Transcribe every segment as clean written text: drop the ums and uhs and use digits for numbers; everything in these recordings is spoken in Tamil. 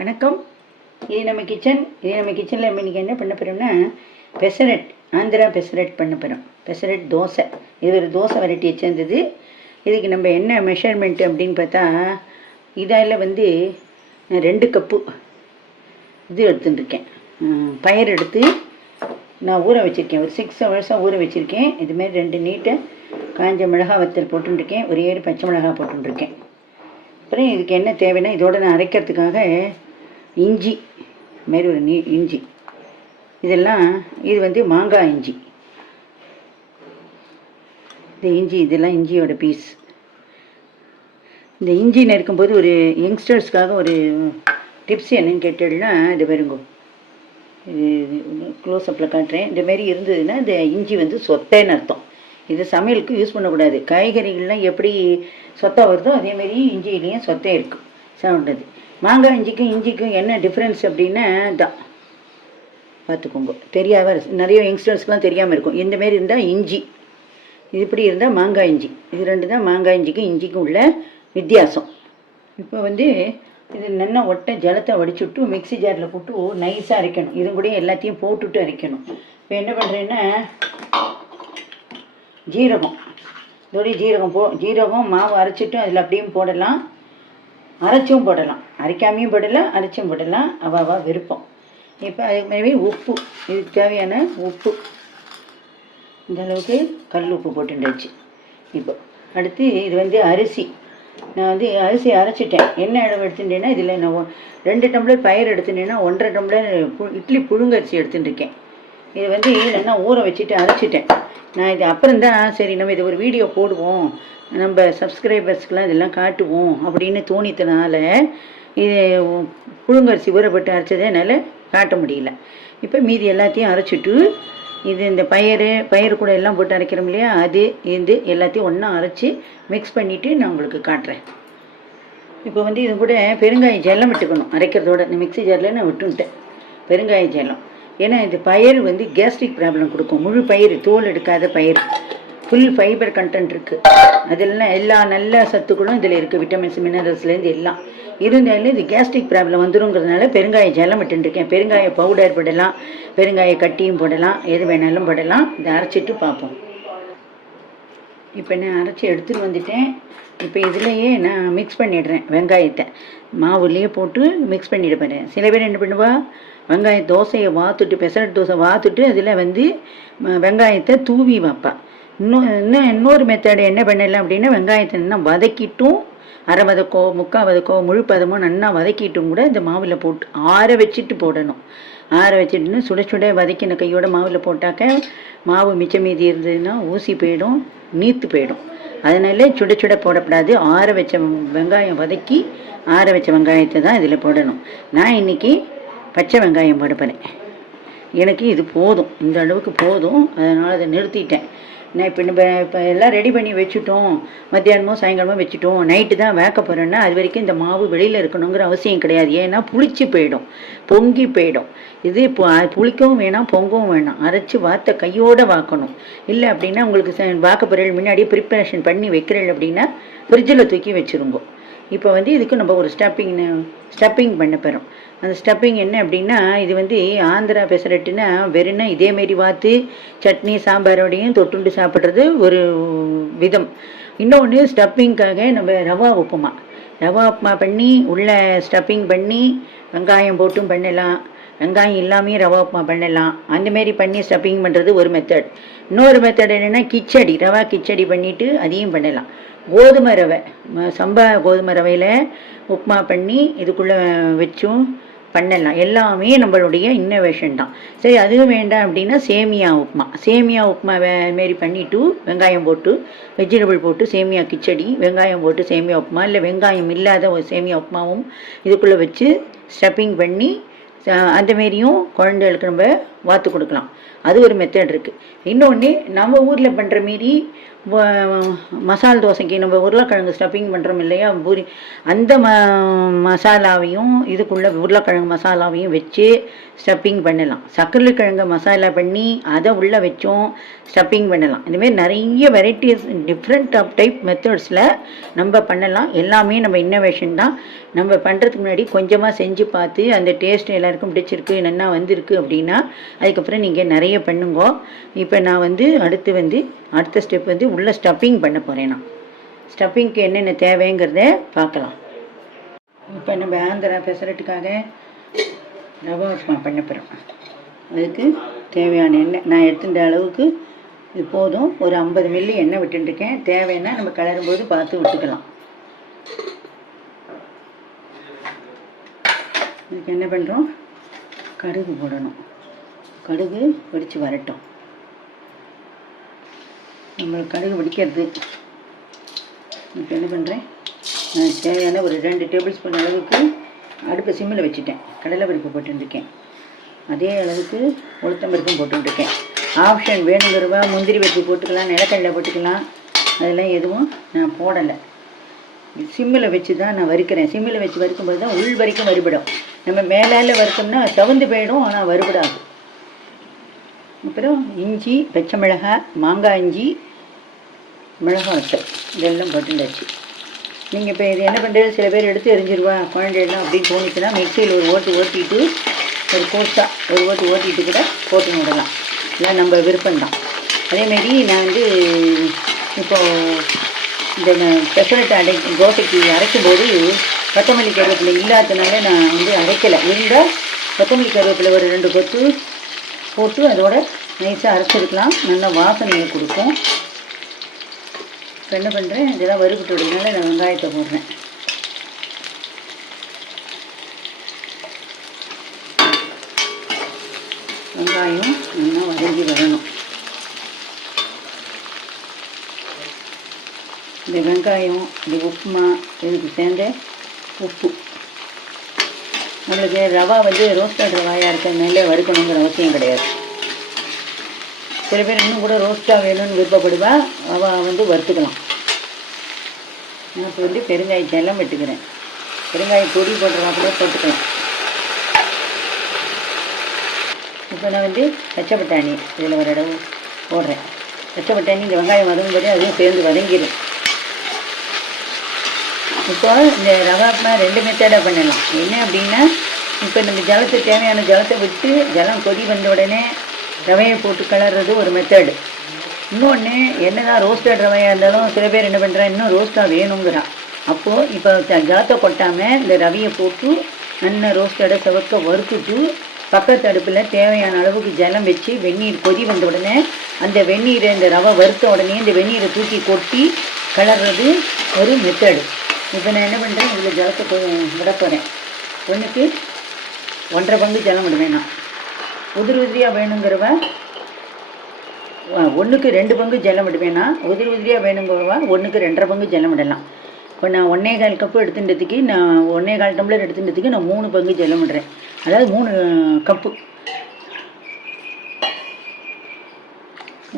வணக்கம். இது நம்ம கிச்சனில் இன்றைக்கி என்ன பண்ண போகிறோம்னா பெசரட், ஆந்திரா பெசரட் பண்ண போகிறோம். பெசரட் தோசை. இது ஒரு தோசை வெரைட்டியை சேர்ந்தது. இதுக்கு நம்ம என்ன மெஷர்மெண்ட் அப்படின்னு பார்த்தா, இதில் 2 கப்பு இது எடுத்துட்டுருக்கேன். பயிர் எடுத்து நான் ஊற வச்சுருக்கேன். ஒரு 6 ஹவர்ஸாக ஊற வச்சுருக்கேன். இதுமாரி 2 நீட்டை காஞ்ச மிளகா வத்தல் போட்டுருக்கேன். ஒரு 7 பச்சை மிளகா போட்டுருக்கேன். அப்புறம் இதுக்கு என்ன தேவைன்னா, இதோட நான் அரைக்கிறதுக்காக இஞ்சி, மாரி ஒரு இஞ்சி, இதெல்லாம் இது மாங்காய் இஞ்சி, இதெல்லாம் இஞ்சியோட பீஸ். இந்த இஞ்சி நறுக்கும்போது ஒரு யங்ஸ்டர்ஸ்க்காக ஒரு டிப்ஸ் என்னன்னு கேட்டேன்னா, இது பாருங்க, இது க்ளோஸ்அப்பில் காட்டுறேன். இந்தமாரி இருந்ததுன்னா இந்த இஞ்சி சொத்தைன்னு அர்த்தம். இது சமையலுக்கு யூஸ் பண்ணக்கூடாது. காய்கறிகள்லாம் எப்படி சொத்தை வருதோ அதேமாரி இஞ்சியிலையும் சொத்தை இருக்கும் சாப்பிட்றது. மாங்காய் இஞ்சிக்கும் என்ன டிஃப்ரென்ஸ் அப்படின்னா தான் பார்த்துக்கோங்க. தெரியாத நிறைய யங்ஸ்டர்ஸ்க்குலாம் தெரியாமல் இருக்கும். இந்தமாரி இருந்தால் இஞ்சி, இது இப்படி இருந்தால் மாங்காய் இஞ்சி. இது 2 தான் மாங்காய் இஞ்சிக்கும் உள்ள வித்தியாசம். இப்போ இது நல்லா ஒட்டை ஜலத்தை வடிச்சுட்டு மிக்சி ஜாரில் போட்டு நைஸாக அரைக்கணும். இது கூட எல்லாத்தையும் போட்டுட்டு அரைக்கணும். இப்போ என்ன பண்ணுறேன்னா, ஜீரகம், இதோடைய ஜீரகம் மாவு அரைச்சிட்டு அதில் அப்படியும் போடலாம், அரைச்சும் போடலாம், அரைக்காமையும் போடலாம், அரைச்சும் போடலாம், அவாவா விருப்பம். இப்போ அதுக்கு மாதிரி உப்பு, இதுக்கு தேவையான உப்பு, இந்த அளவுக்கு கல் உப்பு போட்டுண்டாச்சு. இப்போ அடுத்து இது அரிசி. நான் அரிசி அரைச்சிட்டேன். என்ன அளவு எடுத்துட்டேன்னா, இதில் நான் 2 டம்ளர் பயிர் எடுத்துட்டேன்னா 1.5 டம்ளர் இட்லி புழுங்கரிசி எடுத்துட்டுருக்கேன். இது இல்லைன்னா ஊற வச்சுட்டு அரைச்சிட்டேன். நான் இது அப்புறம்தான் சரி நம்ம இது ஒரு வீடியோ போடுவோம், நம்ம சப்ஸ்கிரைபர்ஸ்க்கெலாம் இதெல்லாம் காட்டுவோம் அப்படின்னு தோணித்தனால இது புழுங்கரிசி ஊறப்பட்டு அரைச்சதே என்னால் காட்ட முடியல. இப்போ மீதி எல்லாத்தையும் அரைச்சிட்டு இந்த பயிர் கூட எல்லாம் போட்டு அரைக்கிறோம் இல்லையா, இது எல்லாத்தையும் ஒன்றா அரைச்சி மிக்ஸ் பண்ணிவிட்டு நான் உங்களுக்கு காட்டுறேன். இப்போ இது கூட பெருங்காய ஜலம் விட்டுக்கணும். அரைக்கிறதோட இந்த மிக்சி ஜாரில் நான் விட்டுவிட்டேன் பெருங்காய ஜலம். ஏன்னா இந்த பயிர் கேஸ்ட்ரிக் ப்ராப்ளம் கொடுக்கும். முழு பயிர், தோல் எடுக்காத பயிர், ஃபுல் ஃபைபர் கண்டென்ட் இருக்குது. அதெல்லாம் எல்லா நல்ல சத்துக்களும் இதில் இருக்குது. விட்டமின்ஸ், மினரல்ஸ்லேருந்து எல்லாம் இருந்தாலும் இது கேஸ்ட்ரிக் ப்ராப்ளம் வந்துருங்கிறதுனால பெருங்காய ஜலம் விட்டுருக்கேன். பெருங்காய பவுடர் போடலாம், பெருங்காய கட்டியும் போடலாம், எது வேணாலும் போடலாம். இதை அரைச்சிட்டு பார்ப்போம். இப்போ நான் அரைச்சி எடுத்துகிட்டு வந்துட்டேன். இப்போ இதுலேயே நான் மிக்ஸ் பண்ணிடுறேன். வெங்காயத்தை மாவுலேயே போட்டு மிக்ஸ் பண்ணிட போகிறேன். சில பேர் என்ன பண்ணுவா, தோசையை வாத்துட்டு, பெசரட் தோசை வாத்துட்டு அதில் வெங்காயத்தை தூவி வைப்பா. இன்னொரு மெத்தடு என்ன பண்ணலாம் அப்படின்னா, வெங்காயத்தை நல்லா வதக்கிட்டும், அரை வதக்கோ முக்கால் வதக்கோ முழு பதமோ நல்லா வதக்கிட்டும் கூட இந்த மாவில் போட்டு ஆற வச்சுட்டு போடணும். ஆற வச்சுட்டுன்னு சுட வதக்கின கையோட மாவில் போட்டாக்க மாவு மிச்சம் மீதி இருந்ததுன்னா ஊசி போயிடும், நீத்து போயிடும். அதனால சுட போடக்கூடாது. ஆற வச்ச வெங்காயம் வதக்கி ஆற வச்ச வெங்காயத்தை தான் இதில் போடணும். நான் இன்றைக்கி பச்சை வெங்காயம் போட போகிறேன். எனக்கு இது போதும், இந்த அளவுக்கு போதும். அதனால் அதை நிறுத்திட்டேன். நான் இப்போ எல்லாம் ரெடி பண்ணி வச்சுட்டோம், மத்தியானமோ சாயங்காலமோ வச்சுட்டோம், நைட்டு தான் வேக்க போகிறேன்னா அது வரைக்கும் இந்த மாவு வெளியில் இருக்கணுங்கிற அவசியம் கிடையாது. ஏன்னா புளிச்சு போயிடும், பொங்கி போயிடும். இது இப்போ புளிக்கவும் வேணாம், பொங்கவும் வேணாம். அரைச்சி வாத்த கையோடு வாக்கணும். இல்லை அப்படின்னா உங்களுக்கு வாக்க பொருள் முன்னாடியே ப்ரிப்பரேஷன் பண்ணி வைக்கிறேன் அப்படின்னா ஃப்ரிட்ஜில் தூக்கி வச்சுருங்க. இப்போ இதுக்கு நம்ம ஒரு ஸ்டப்பிங் பண்ண போகிறோம். அந்த ஸ்டப்பிங் என்ன அப்படின்னா, இது ஆந்திரா பெசரட்டுன்னா வெறும்னா இதேமாரி வாத்து சட்னி சாம்பாரோடையும் தொட்டுண்டு சாப்பிட்றது ஒரு விதம். இன்னொன்று ஸ்டப்பிங்காக நம்ம ரவா உப்புமா பண்ணி உள்ள ஸ்டப்பிங் பண்ணி வெங்காயம் போட்டும் பண்ணலாம், வெங்காயம் இல்லாமே ரவா உப்புமா பண்ணலாம். அந்தமாரி பண்ணி ஸ்டப்பிங் பண்ணுறது ஒரு மெத்தட். இன்னொரு மெத்தட் என்னென்னா ரவா கிச்சடி பண்ணிவிட்டு அதையும் பண்ணலாம். கோதுமை ரவை, சம்பா கோதுமை ரவையில் உப்புமா பண்ணி இதுக்குள்ளே வச்சும் பண்ணலாம். எல்லாமே நம்மளுடைய இன்னோவேஷன் தான். சரி, அதுவும் வேண்டாம் அப்படின்னா சேமியா உப்புமா மாரி பண்ணிவிட்டு வெங்காயம் போட்டு வெஜிடபிள் போட்டு சேமியா கிச்சடி, வெங்காயம் போட்டு சேமியா உப்புமா, இல்லை வெங்காயம் இல்லாத ஒரு சேமியா உப்புமாவும் இதுக்குள்ளே வச்சு ஸ்டப்பிங் பண்ணி அந்தமாரியும் குழந்தைகளுக்கு நம்ம வாத்து கொடுக்கலாம். அது ஒரு மெத்தட் இருக்குது. இன்னொன்று நம்ம ஊரில் பண்ணுற மாரி மசால் தோசைக்கு நம்ம உருளைக்கிழங்கு ஸ்டஃப்பிங் பண்ணுறோம் இல்லையா பூரி, அந்த மசாலாவையும் இதுக்குள்ளே உருளைக்கிழங்கு மசாலாவையும் வச்சு ஸ்டஃப்பிங் பண்ணலாம். சக்கரக்கிழங்கு மசாலா பண்ணி அதை உள்ளே வச்சும் ஸ்டஃப்பிங் பண்ணலாம். இதுமாரி நிறைய வெரைட்டிஸ் டிஃப்ரெண்ட் ஆஃப் டைப் மெத்தட்ஸில் நம்ம பண்ணலாம். எல்லாமே நம்ம இன்னோவேஷன் தான். நம்ம பண்ணுறதுக்கு முன்னாடி கொஞ்சமாக செஞ்சு பார்த்து அந்த டேஸ்ட் எல்லாருக்கும் பிடிச்சிருக்கு, நல்லா வந்திருக்கு அப்படின்னா அதுக்கப்புறம் நீங்கள் நிறைய பண்ணுங்க. இப்போ நான் அடுத்த ஸ்டெப் உள்ளே ஸ்டஃப்பிங் பண்ண போகிறேன். நான் ஸ்டஃப்பிங்க்கு என்னென்ன தேவைங்கிறத பார்க்கலாம். இப்போ நம்ம ஆந்திரா பெசரட்டுக்காக ரவா உப்புமா பண்ண போகிறோம். அதுக்கு தேவையான எண்ணெய் நான் எடுத்துட்ட அளவுக்கு இது போதும். ஒரு 50 மில்லி எண்ணெய் விட்டுருக்கேன். தேவைன்னா நம்ம கிளறும்போது பார்த்து விட்டுக்கலாம். இதுக்கு என்ன பண்ணுறோம், கடுகு போடணும். கடுகு வெடித்து வரட்டும். நம்மளுக்கு கடுகு வெடிக்கிறது. இப்போ என்ன பண்ணுறேன், நான் தேவையான ஒரு 2 டேபிள் ஸ்பூன் அளவுக்கு அடுப்பை சிம்மில் வச்சுட்டேன். கடலை பருப்பு போட்டுருக்கேன். அதே அளவுக்கு உளுத்தம்பருப்பும் போட்டுருக்கேன். ஆப்ஷன் வேணுங்கிறவா முந்திரி பருப்பு போட்டுக்கலாம், நிலக்கடலை போட்டுக்கலாம். அதெல்லாம் எதுவும் நான் போடலை. சிம்மில் வச்சு தான் நான் வறுக்கிறேன். சிம்மில் வச்சு வறுக்கும்போது தான் உள் வரைக்கும் வறுபடும். நம்ம மேலால் வறுத்தோம்னா தவுந்து போயிடும், ஆனால் வறுபடாது. அப்புறம் இஞ்சி, பச்சை மிளகாய், மாங்காய் இஞ்சி, மிளகாய் வத்தல் இதெல்லாம் போட்டுண்டாச்சு. நீங்கள் இப்போ இது என்ன பண்ணுறது, சில பேர் எடுத்து எரிஞ்சிருவா குழந்தைலாம் அப்படின்னு தோணிச்சுன்னா மிக்சியில் ஒரு ஓட்டிட்டு ஒரு கோஸாக ஒரு ஓட்டிட்டு கூட போட்டு விடலாம். இல்லை நம்ம விருப்பம்தான். அதேமாரி நான் இப்போது இந்த பெசரட்டை தோசைக்கு அரைக்கும்போது கொத்தமல்லி கருவேப்பிலை இல்லாததுனால நான் அரைக்கலை. இருந்தால் கொத்தமல்லி கருவேப்பிலை ஒரு 2 கொத்து போட்டு அதோட நைஸாக அரைச்சிருக்கலாம். நல்லா வாசனையை கொடுக்கும். இப்போ என்ன பண்ணுறேன், இதெல்லாம் வறுக்கிட்டு விடுறதுனால நான் வெங்காயத்தை போடுறேன். வெங்காயம் நல்லா வதங்கி வரணும். இந்த வெங்காயம், இந்த உப்புமா, இதுக்கு சேர்ந்த உப்பு. நம்மளுக்கு ரவா ரோஸ்டட் ரவாயாக இருக்கிறதுனால வறுக்கணுங்கிற அவசியம் கிடையாது. சில பேர் இன்னும் கூட ரோஸ்ட்டாக வேணும்னு விருப்பப்படுவா, அவள் வறுத்துக்கலாம். நான் இப்போ பெருங்காயத்தை எல்லாம் வெட்டுக்கிறேன். பெருங்காயம் பொடி போடுறவா போட்டுக்கலாம். இப்போ நான் பச்சை பட்டாணி இதில் ஒரு இடம் போடுறேன். பச்சை பட்டாணி இந்த வெங்காயம் வதங்கும்போது அதுவும் சேர்ந்து வதங்கிடும். இப்போ இந்த ரவாப்புமா 2 மெத்தடாக பண்ணலாம். என்ன அப்படின்னா, இப்போ நம்ம ஜலத்தை தேவையான ஜலத்தை விட்டு ஜலம் கொதி வந்த உடனே ரவையை போட்டு கிளறது ஒரு மெத்தடு. இன்னொன்று என்னதான் ரோஸ்டட் ரவையாக இருந்தாலும் சில பேர் என்ன பண்ணுறா, இன்னும் ரோஸ்ட்டாக வேணுங்கிறான். அப்போது இப்போ ஜலத்தை கொட்டாமல் இந்த ரவையை போட்டு நல்லா ரோஸ்டடை செவக்க வறுத்துட்டு பக்கத்து அடுப்பில் தேவையான அளவுக்கு ஜலம் வச்சு வெந்நீர் கொதி வந்த உடனே அந்த வெந்நீரை இந்த ரவை வறுத்த உடனே இந்த வெந்நீரை தூக்கி கொட்டி கிளறது ஒரு மெத்தடு. இப்போ நான் என்ன பண்ணுறேன், இதில் ஜலத்தை விட போகிறேன். 1க்கு 1.5 பங்கு ஜலம் விடுவேன். நான் உதிரியாக வேணுங்கிறவ 1க்கு 2 பங்கு ஜலம் விடுவேன்னா, உதிரியாக வேணுங்கிறவா 1க்கு 2.5 பங்கு ஜலம் விடலாம். இப்போ நான் 1.25 கப்பு எடுத்துட்டதுக்கு நான் 1.25 டம்ளர் எடுத்துட்டதுக்கு நான் 3 பங்கு ஜலம் விடுறேன். அதாவது 3 கப்பு.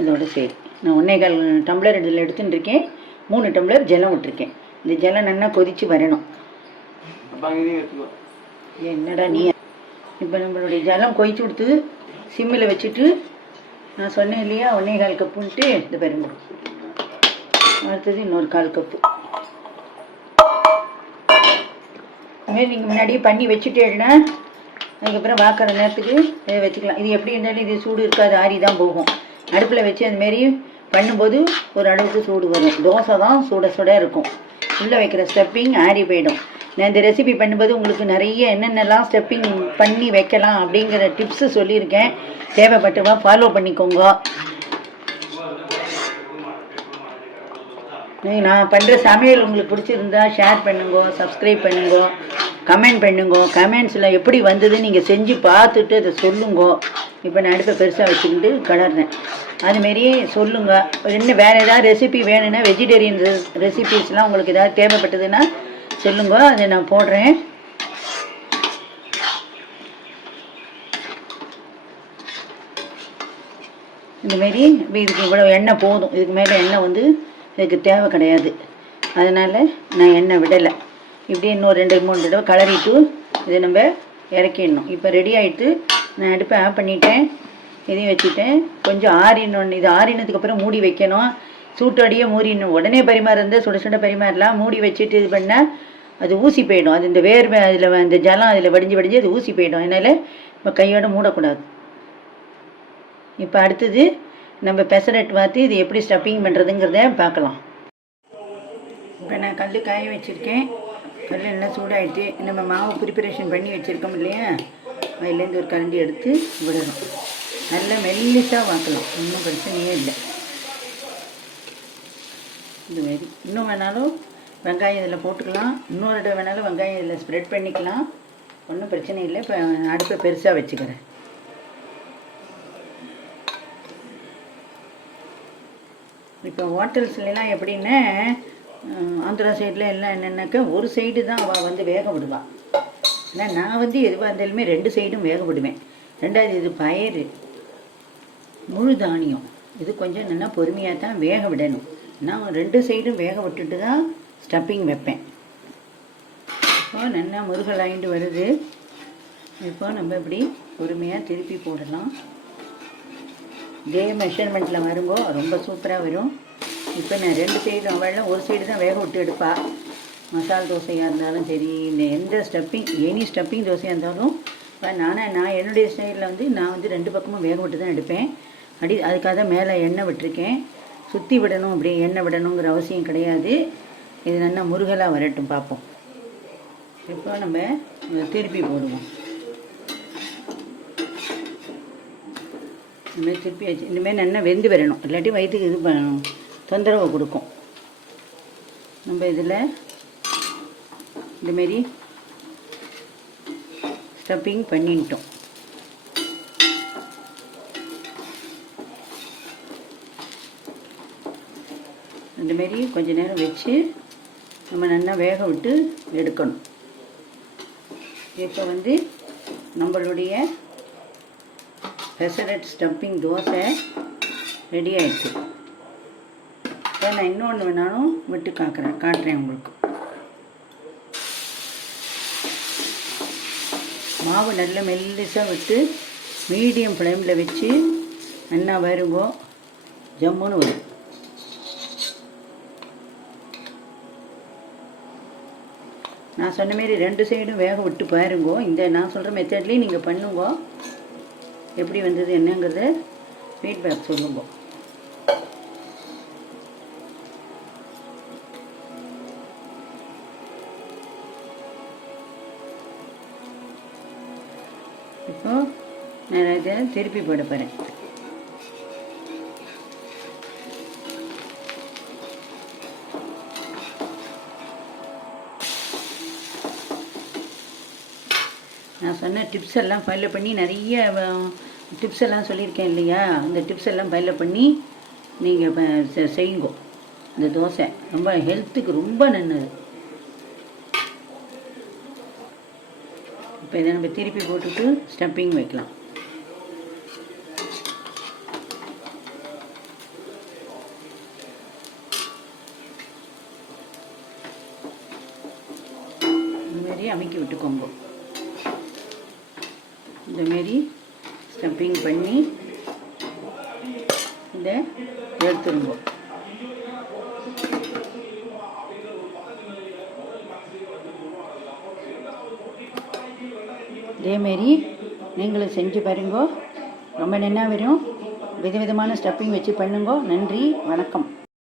இதோட சரி நான் 1.25 டம்ளர் இதில் எடுத்துட்டுருக்கேன். 3 டம்ளர் ஜலம் விட்டுருக்கேன். இந்த ஜலம் நல்லா கொதித்து வரணும். என்னடா நீ இப்போ நம்மளுடைய ஜலம் கொதிச்சு கொடுத்து சிம்மில் வச்சுட்டு நான் சொன்னேன் இல்லையா 1.25 கப்புன்ட்டு இந்த பாருங்க. அடுத்தது இன்னொரு 1/4 கப்பு. இதுமாரி நீங்கள் முன்னாடியே பண்ணி வச்சுட்டேன்னா அதுக்கப்புறம் வாக்கிற நேரத்துக்கு இதை வச்சுக்கலாம். இது எப்படி இருந்தாலும் இது சூடு இருக்காது, ஆறி தான் போகும். அடுப்பில் வச்சு அதுமாரி பண்ணும்போது ஒரு அளவுக்கு சூடு வரும். தோசை தான் சுட இருக்கும். உள்ளே வைக்கிற ஸ்டெப்பிங் ஆறி போயிடும். நான் இந்த ரெசிபி பண்ணும்போது உங்களுக்கு நிறைய என்னென்னலாம் ஸ்டெப்பிங் பண்ணி வைக்கலாம் அப்படிங்கிற டிப்ஸு சொல்லியிருக்கேன். தேவைப்பட்டவா ஃபாலோ பண்ணிக்கோங்க. நான் பண்ணுற சமையல் உங்களுக்கு பிடிச்சிருந்தா ஷேர் பண்ணுங்க, சப்ஸ்கிரைப் பண்ணுங்க, கமெண்ட் பண்ணுங்க. கமெண்ட்ஸில் எப்படி வந்ததுன்னு நீங்கள் செஞ்சு பார்த்துட்டு அதை சொல்லுங்க. இப்போ நான் அடுப்பை பெருசாக வச்சுக்கிட்டு கிளறேன். அதுமாரி சொல்லுங்கள். இன்னும் வேறு ஏதாவது ரெசிபி வேணும்னா வெஜிடேரியன் ரெசிபீஸ்லாம் உங்களுக்கு ஏதாவது தேவைப்பட்டதுன்னா சொல்லுங்க, அதை நான் போடுறேன். இந்தமாரி இதுக்கு இவ்வளோ எண்ணெய் போதும், இதுக்கு மேலே எண்ணெய் வந்து இதுக்கு தேவை கிடையாது. அதனால் நான் எண்ணெய் விடலை. இப்படி இன்னும் 2-3 தடவை கலரிட்டு இதை நம்ம இறக்கிடணும். இப்போ ரெடி ஆகிட்டு நான் அடுப்பை ஆஃப் பண்ணிட்டேன், இதையும் வச்சுட்டேன். கொஞ்சம் ஆறினோன்னு, இது ஆறினதுக்கப்புறம் மூடி வைக்கணும். சூட்டோடையே மூடிடணும். உடனே பரிமாறுறது சுட சுட பரிமாறலாம். மூடி வச்சுட்டு இது பண்ணால் அது ஊசி போயிடும். அது இந்த வேர்வை அதில் அந்த ஜலம் அதில் வடிஞ்சு அது ஊசி போயிடும். அதனால் நம்ம கையோடு மூடக்கூடாது. இப்போ அடுத்தது நம்ம பெசரட் வார்த்து இது எப்படி ஸ்டஃப்பிங் பண்ணுறதுங்கிறத பார்க்கலாம். இப்போ நான் கல் காய வச்சுருக்கேன். கல் எல்லாம் சூடாகிட்டு நம்ம மாவு ப்ரிப்பரேஷன் பண்ணி வச்சுருக்கோம் இல்லையா, அதுலேருந்து ஒரு கரண்டி எடுத்து விடணும். நல்லா மெல்லிசாக வாக்கலாம், ஒன்றும் பிரச்சனையே இல்லை. இதுமாரி இன்னும் வேணாலும் வெங்காயம் இதில் போட்டுக்கலாம். இன்னொரு இடம் வேணாலும் வெங்காயம் இதில் ஸ்ப்ரெட் பண்ணிக்கலாம், ஒன்றும் பிரச்சனை இல்லை. இப்போ அடுப்பை பெருசாக வச்சுக்கிறேன். இப்போ ஹோட்டல்ஸ்லாம் எப்படின்னா ஆந்திரா சைடில் எல்லாம் என்னென்னாக்கா ஒரு சைடு தான் அவள் வந்து வேக விடுவாள். ஆனால் நான் வந்து எதுவாக இருந்தாலுமே 2 சைடும் வேக விடுவேன். ரெண்டாவது இது பயிறு முழு தானியம், இது கொஞ்சம் நல்லா பொறுமையாக தான் வேக விடணும். நான் 2 சைடும் வேக விட்டுட்டு தான் ஸ்டஃப்பிங் வைப்பேன். இப்போ நல்லா முருகலாயிண்டு வருது. இப்போ நம்ம இப்படி பொறுமையாக திருப்பி போடலாம். இதே மெஷர்மெண்ட்டில் வரும்போ ரொம்ப சூப்பராக வரும். இப்போ நான் 2 சைடு, அவள்லாம் ஒரு சைடு தான் வேக விட்டு எடுப்பாள். மசால் தோசையாக இருந்தாலும் சரி, இந்த எந்த ஸ்டஃப்பிங் எனி ஸ்டஃப்பிங் தோசையாக இருந்தாலும் இப்போ நான் என்னுடைய ஸ்டைலில் வந்து நான் வந்து 2 பக்கமும் வேக விட்டு தான் எடுப்பேன். அதுக்காக தான் மேலே எண்ணெய் விட்டுருக்கேன். சுற்றி விடணும், அப்படி எண்ணெய் விடணுங்கிற அவசியம் கிடையாது. இது நல்லா முருகலாக வரட்டும், பார்ப்போம். இப்போ நம்ம திருப்பி போடுவோம். இந்தமாதிரி திருப்பி வச்சு இந்தமாரி நல்லா வெந்து வரணும், இல்லாட்டி வயிற்றுக்கு இது தொந்தரவு கொடுக்கும். நம்ம இதில் இந்தமாரி ஸ்டஃப்பிங் பண்ணிட்டோம். இந்தமாரி கொஞ்ச நேரம் வச்சு நம்ம நல்லா வேக விட்டு எடுக்கணும். இப்போ வந்து நம்மளுடைய பெசரட் ஸ்டஃப்பிங் தோசை ரெடி ஆகிடுச்சு. இப்போ நான் இன்னொன்று வேணாலும் விட்டு காட்டுறேன் உங்களுக்கு. மாவு நல்ல மெல்லிசாக விட்டு மீடியம் ஃப்ளேமில் வச்சு நல்லா வருங்கோ, ஜம்முன்னு வரும். நான் சொன்ன மாரி 2 சைடும் வேக விட்டு பாருங்கோ. இந்த நான் சொல்கிற மெத்தட்லேயும் நீங்கள் பண்ணுங்கோ. எப்படி வந்தது என்னங்கிறத ஃபீட்பேக் சொல்லுங்க. இப்போ நான் இதை திருப்பி போட போகிறேன். நான் சொன்ன டிப்ஸ் எல்லாம் ஃபாலோ பண்ணி நிறைய டிப்ஸ் எல்லாம் சொல்லியிருக்கேன் இல்லையா, அந்த டிப்ஸ் எல்லாம் ஃபாலோ பண்ணி நீங்கள் செய்யுங்க. இந்த தோசை ரொம்ப ஹெல்த்துக்கு ரொம்ப நல்லது. இப்போ இதை நம்ம திருப்பி போட்டுட்டு ஸ்டஃப்பிங் வைக்கலாம். இந்தமாரி அமைக்கி விட்டுக்கோங்க. இந்தமாரி ஸ்டஃப்பிங் பண்ணி இதை எடுத்துருங்க. இதேமாரி நீங்களும் செஞ்சு பாருங்க, ரொம்ப நல்லா வரும். விதவிதமான ஸ்டஃப்பிங் வச்சு பண்ணுங்க. நன்றி, வணக்கம்.